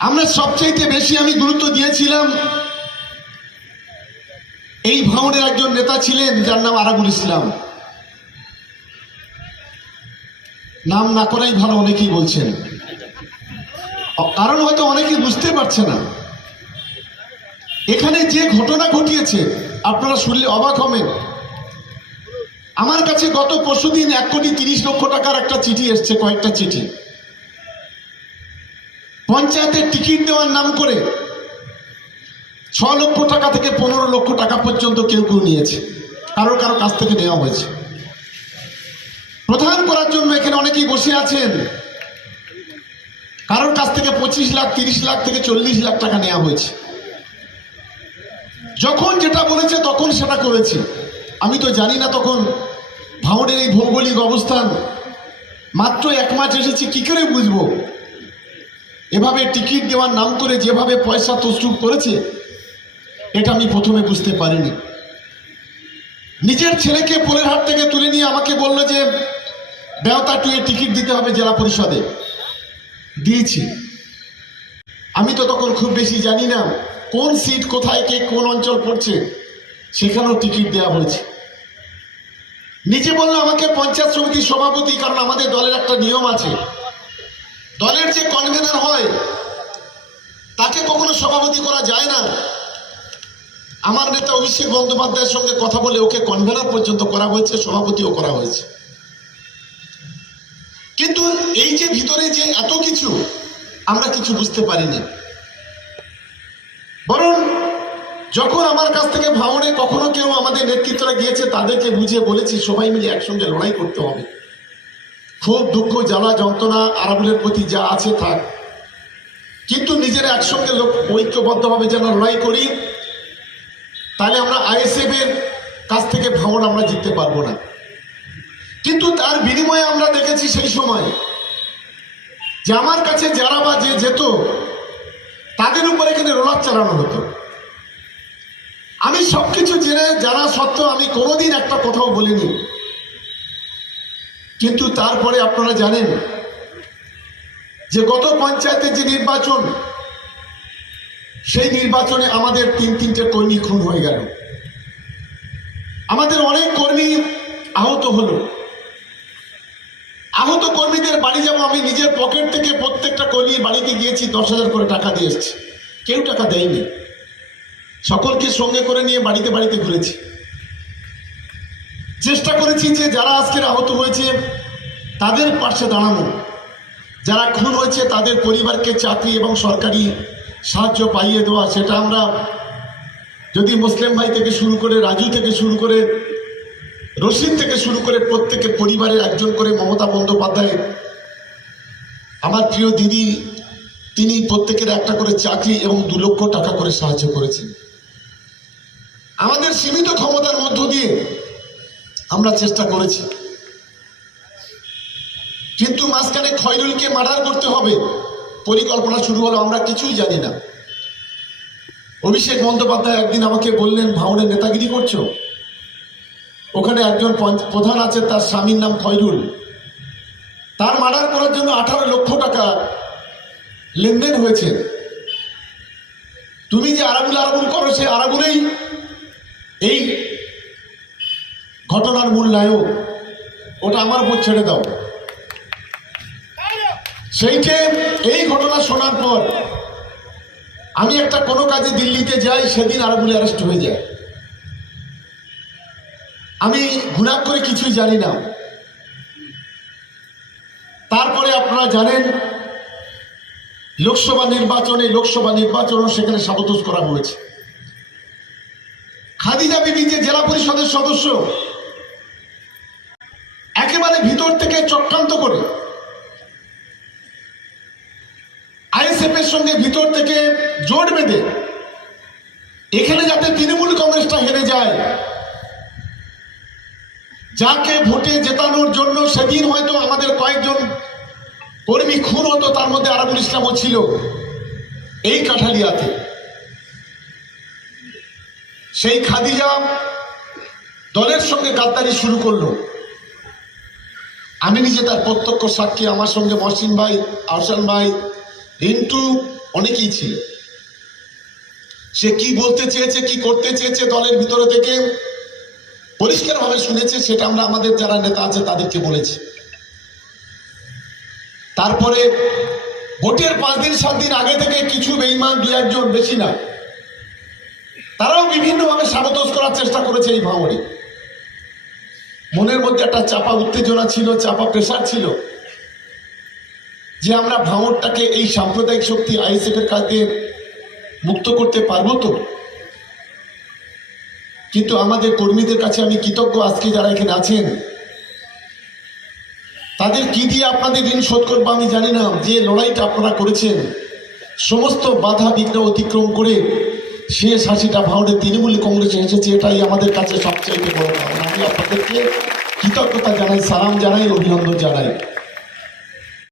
আমরা সবচাইতে বেশি আমি গুরুত্ব দিয়েছিলাম এই ভাঙড়ের একজন নেতা ছিলেন যার নাম আরাবুল ইসলাম। নাম না করাই ভালো, অনেকেই বলছেন, কারণ হয়তো অনেকেই বুঝতে পারছে না এখানে যে ঘটনা ঘটিয়েছে আপনারা শুনলে অবাক হবেন। আমার কাছে গত পরশুদিন 1,30,00,000 টাকার একটা চিঠি এসছে, কয়েকটা চিঠি পঞ্চায়েতের টিকিট দেওয়ার নাম করে 6 লক্ষ টাকা থেকে 15 লক্ষ টাকা পর্যন্ত কেউ কেউ নিয়েছে, কারো কারো কাছ থেকে নেওয়া হয়েছে। প্রধান করার জন্য এখানে অনেকেই বসে আছেন, কারোর কাছ থেকে 25 লাখ 30 লাখ থেকে 40 লাখ টাকা নেওয়া হয়েছে। যখন যেটা বলেছে তখন সেটা করেছে। আমি তো জানি না তখন ভাঙড়ের এই ভৌগোলিক অবস্থান, মাত্র 1 মাস এসেছি, কি করে বুঝবো? এভাবে টিকিট দেওয়ার নাম করে যেভাবে পয়সা তসরুপ করেছে এটা আমি প্রথমে বুঝতে পারিনি। নিজের ছেলেকে পোলের হাট থেকে তুলে নিয়ে আমাকে বললো যে বেওতা টুয়ে টিকিট দিতে হবে জেলা পরিষদে, দিয়েছি। আমি তো তখন খুব বেশি জানি না কোন সিট কোথায় কে কোন অঞ্চল পড়ছে, সেখানেও টিকিট দেওয়া হয়েছে। নিজে বললো আমাকে পঞ্চায়েত সমিতির সভাপতি, কারণ আমাদের দলের একটা নিয়ম আছে, দলের যে কনভেনার হয় তাকে কখনো সভাপতি করা যায় না। আমার নেতা অভিষেক বন্দ্যোপাধ্যায়ের সঙ্গে কথা বলে ওকে কনভেনার পর্যন্ত করা হয়েছে, সভাপতিও করা হয়েছে। কিন্তু এই যে ভিতরে যে এত কিছু আমরা কিছু বুঝতে পারিনি। বরং যখন আমার কাছ থেকে ভাঙড়ে কখনো কেউ আমাদের নেতৃত্বরা গিয়েছে তাদেরকে বুঝিয়ে বলেছি সবাই মিলে একসঙ্গে লড়াই করতে হবে। ক্ষোভ দুঃখ জ্বালা যন্ত্রণা আরাবুলের প্রতি যা আছে থাক, কিন্তু নিজেরা একসঙ্গে ঐক্যবদ্ধভাবে যেন লড়াই করি, তাহলে আমরা আইএসএফ এর কাছ থেকে ভাঙড় আমরা জিততে পারবো না। কিন্তু তার বিনিময়ে আমরা দেখেছি সেই সময় যে আমার কাছে যারা বা যে যেত তাদের উপর এখানে রোলার চালানো হতো। আমি সবকিছু জেনে জানা সত্ত্বেও আমি কোনোদিন একটা কথাও বলিনি। কিন্তু তারপরে আপনারা জানেন যে গত পঞ্চায়েতের যে নির্বাচন, সেই নির্বাচনে আমাদের 3-3টে কর্মী খুন হয়ে গেল, আমাদের অনেক কর্মী আহত হলো। আহত কর্মীদের বাড়ি যাব, আমি নিজের পকেট থেকে প্রত্যেকটা কর্মীর বাড়িতে গিয়েছি, 10,000 করে টাকা দিয়ে এসেছি। কেউ টাকা দেয়নি, সকলকে সঙ্গে করে নিয়ে বাড়িতে বাড়িতে ঘুরেছি। চেষ্টা করেছি যে যারা আজকের আহত হয়েছে তাদের পাশে দাঁড়ানো, যারা খুন হয়েছে তাদের পরিবারকে চাকরি এবং সরকারি সাহায্য পাইয়ে দেওয়া। সেটা আমরা যদি মুসলিম ভাই থেকে শুরু করে, রাজু থেকে শুরু করে, রশিদ থেকে শুরু করে প্রত্যেকের পরিবারের একজন করে, মমতা বন্দ্যোপাধ্যায় আমার প্রিয় দিদি, তিনি প্রত্যেকের একটা করে চাকরি এবং 2 লক্ষ টাকা করে সাহায্য করেছেন। আমাদের সীমিত ক্ষমতার মধ্য দিয়ে আমরা চেষ্টা করেছি। কিন্তু মাঝখানে খয়রুলকে মার্ডার করতে হবে পরিকল্পনা শুরু হলো, আমরা কিছুই জানি না। অভিষেক বন্দ্যোপাধ্যায় একদিন আমাকে বললেন, ভাঙড়ে নেতাগিরি করছো, ওখানে একজন প্রধান আছে, তার স্বামীর নাম খয়রুল, তার মার্ডার করার জন্য 18 লক্ষ টাকা লেনদেন হয়েছে। তুমি যে আরাবুল করো, সে আরাবুলেই এই ঘটনার মূল নায়ক, ওটা আমার উপর ছেড়ে দাও। সেইটে এই ঘটনা শোনার পর আমি একটা কোনো কাজে দিল্লিতে যাই, সেদিন আরাবুল অ্যারেস্ট হয়ে যায়। আমি ঘুণাক করে কিছুই জানি না। তারপরে আপনারা জানেন লোকসভা নির্বাচনও সেখানে সাবতোষ করা হয়েছে। খাদিজা বিবি যে জেলা পরিষদের সদস্য, একেবারে ভিতর থেকে চক্রান্ত করে আইএসএফ এর সঙ্গে ভিতর থেকে জোট বেঁধে এখানে যাতে তৃণমূল কংগ্রেসটা হেরে যায়, যাকে ভোটে জেতানোর জন্য সেদিন হয়তো আমাদের কয়েকজন কর্মী খুন হতো, তার মধ্যে আরাবুল ইসলামও ছিল এই কাঠালিয়াতে। সেই খাদিজা দলের সঙ্গে গাদ্দারি শুরু করলো। আমি নিজে তার প্রত্যক্ষ সাক্ষী। আমার সঙ্গে মহসিন ভাই, আহসান ভাই, রিন্টু, অনেকেই ছিল। সে কি বলতে চেয়েছে, কি করতে চেয়েছে দলের ভিতরে থেকে পরিষ্কারভাবে শুনেছে, সেটা আমরা আমাদের যারা নেতা আছে তাদেরকে বলেছি। তারপরে ভোটের 5 দিন 7 দিন আগে থেকে কিছু বেঈমান 2-1 জন, বেশি না, তারাও বিভিন্নভাবে সাবতোষ করার চেষ্টা করেছে এই ভাঙড়ে। মনের মধ্যে একটা চাপা উত্তেজনা ছিল, চাপা প্রেসার ছিল যে আমরা ভাঙড়টাকে এই সাম্প্রদায়িক শক্তি আইএসএফ এর কাছ দিয়ে মুক্ত করতে পারবো তো। কিন্তু আমাদের কর্মীদের কাছে আমি কৃতজ্ঞ, আজকে যারা এখানে আছেন তাদের কি দিয়ে আপনাদের ঋণ শোধ করবো আমি জানি না। যে লড়াইটা আপনারা করেছেন, সমস্ত বাধা বিঘ্ন অতিক্রম করে শেষ হাসিটা ভাঙড়ে তৃণমূল কংগ্রেসে এসেছে, এটাই আমাদের কাছে সবচাইতে বড় পাওনা। আমি আপনাদেরকে কৃতজ্ঞতা জানাই, সালাম জানাই, অভিনন্দন জানাই।